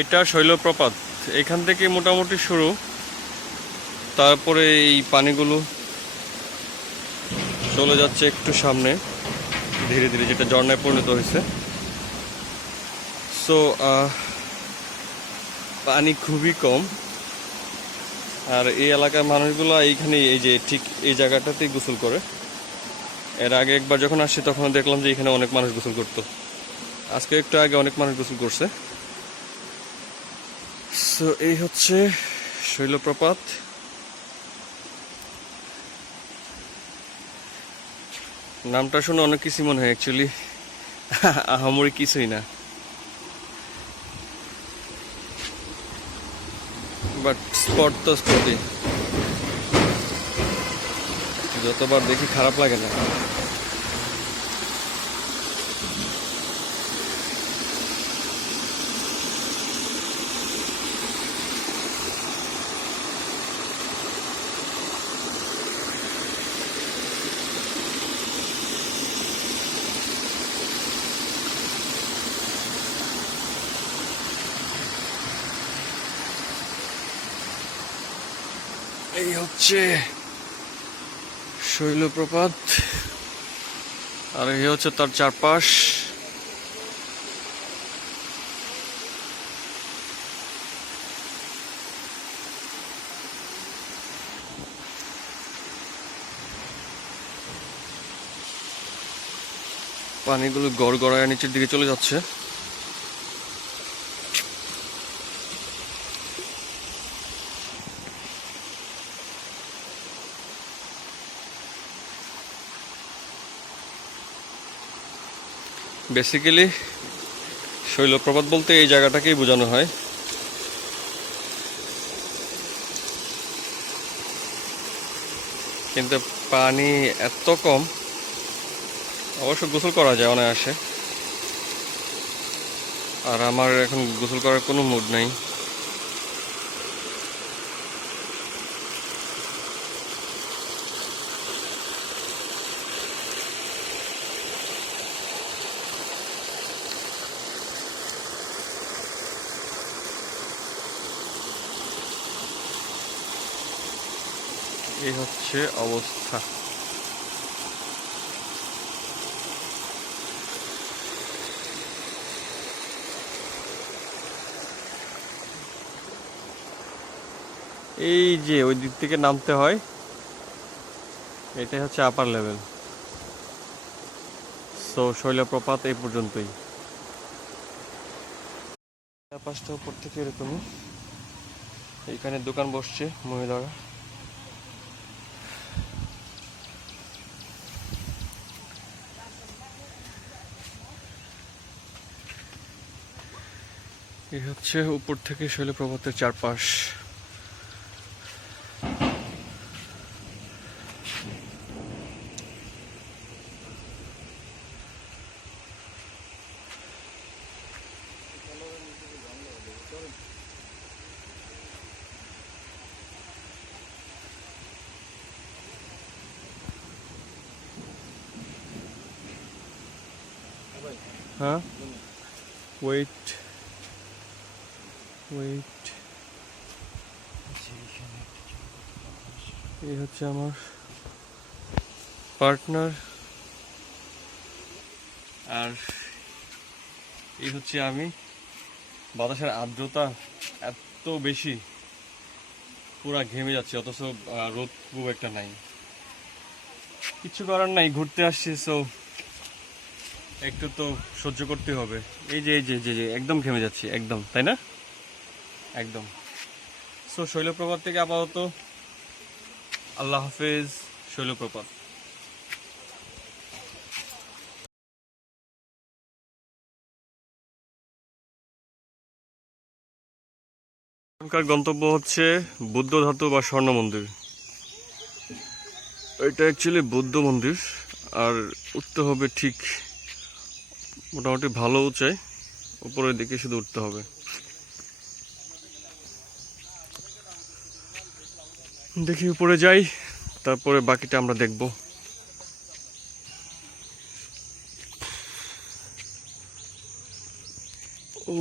এটা শৈলপ্রপাত, এখান থেকে মোটামুটি শুরু। তারপরে এই পানিগুলো চলে যাচ্ছে একটু সামনে ধীরে ধীরে, যেটা ঝর্ণায় পরিণত হয়েছে। সো পানি খুবই কম। আর এই এলাকার মানুষগুলো এইখানে এই যে ঠিক এই জায়গাটাতেই গোসল করে। এর আগে একবার যখন আসছি তখন দেখলাম যে এখানে অনেক মানুষ গোসল করতো। আজকে একটু আগে অনেক মানুষ গোসল করছে। সো এই হচ্ছে শৈলপ্রপাত। নামটা শুনে অনেক কিছু মনে হয়, অ্যাকচুয়ালি আহামরি কিছুই না, বাট স্পট তো স্পটই, যতবার দেখি খারাপ লাগে না। এই হচ্ছে শৈলপ্রপাত, আর এই হচ্ছে তার চারপাশ। পানিগুলো গড়গড়ায় নিচের দিকে চলে যাচ্ছে। বেসিক্যালি শৈলপ্রপাত বলতে এই জায়গাটাকেই বোঝানো হয়। কিন্তু পানি এত কম, অবশ্য গোসল করা যায় অনায়াসে। আর আমার এখন গোসল করার কোনো মুড নেই। এই হচ্ছে অবস্থা। এই যে ওই দিক থেকে নামতে হয়, এটাই হচ্ছে আপার লেভেল। সো শৈলপ্রপাত এই পর্যন্তই। চারপাশটা উপর থেকে এরকমই। এইখানে দোকান বসছে মহিলারা। এই হচ্ছে উপর থেকে শৈলপ্রপাতের চারপাশ। হ্যাঁ, ওয়েট ওয়েট, এই হচ্ছে আমার পার্টনার, আর এই হচ্ছে আমি। বাতাসের আর্দ্রতা এত বেশি, পুরা ঘেমে যাচ্ছে, অথচ রোদ খুব একটা নাই। কিছু করার নাই, ঘুরতে আসছি, সো একটু তো সহ্য করতে হবে। এই যে এই যে যে একদম ঘেমে যাচ্ছি একদম, তাই না? একদম। সো শৈলপ্রপাত থেকে আপাতত আল্লাহ হাফেজ। শৈলপ্রপাত এখানকার গন্তব্য হচ্ছে বুদ্ধ ধাতু বা স্বর্ণ মন্দির। এটা অ্যাকচুয়ালি বুদ্ধ মন্দির। আর উঠতে হবে ঠিক মোটামুটি ভালো উঁচাই, উপরের দিকে শুধু উঠতে হবে। দেখি উপরে যাই, তারপরে বাকিটা আমরা দেখব। ও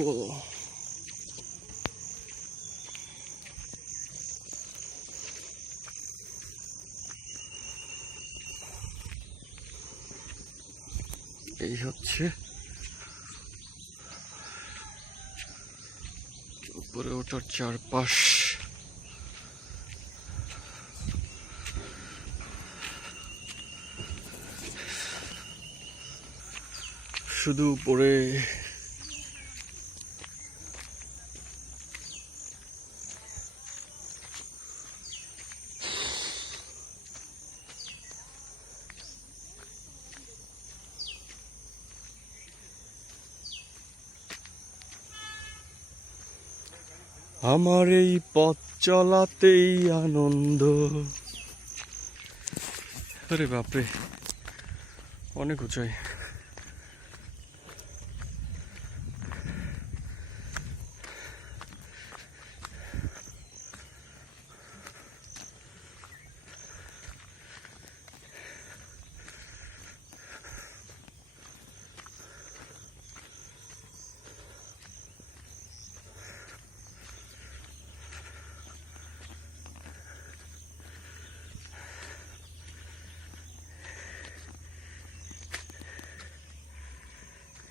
এই হচ্ছে উপরে ওঠার চারপাশ। শুধু উপরে আমার এই পথ চলাতেই আনন্দ। আরে বাপরে, অনেক উঁচাই।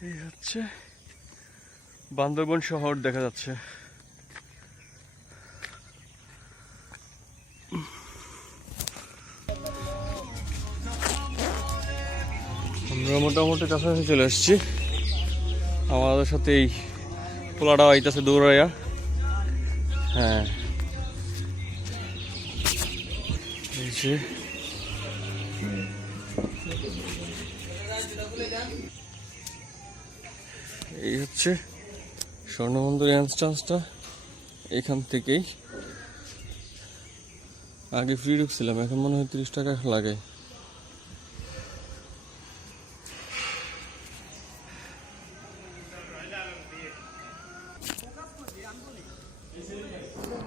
এই হচ্ছে বান্দরবন শহর দেখা যাচ্ছে। আমরা মোটামুটি কাছাকাছি চলে আসছি। আমাদের সাথে এই পোলাটাও আইতাছে দৌড়াইয়া। হ্যাঁ, এই যে এই হচ্ছে স্বর্ণমন্দির এন্ট্রান্সটা। এখান থেকেই আগে ফ্রি ঢুকছিলাম, এখন মনে হয় 30 টাকা লাগে।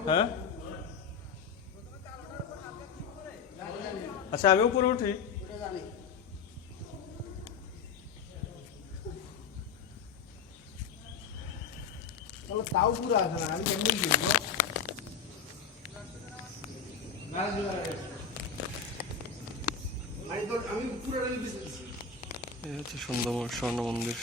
হ্যাঁ, আচ্ছা আমি উপরে উঠি। তাও পুরো আসে না, আমি কেমনি গিয়েছি আমি পুরো এই হচ্ছে স্বর্ণ মন্দির।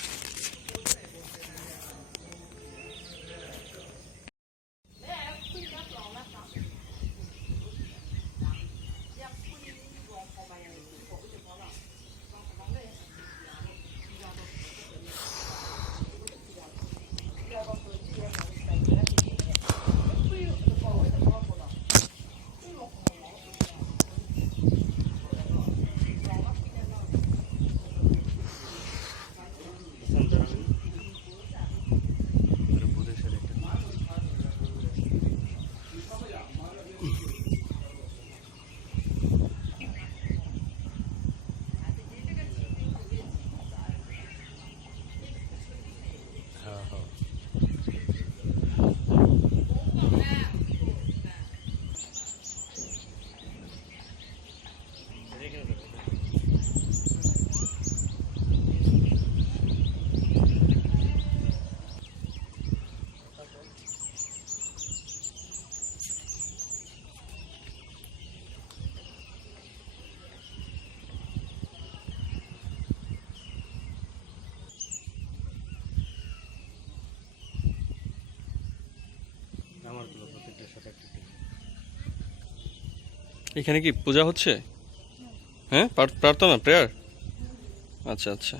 এখানে কি পূজা হচ্ছে? হ্যাঁ, প্রার্থনা, প্রেয়ার। আচ্ছা আচ্ছা।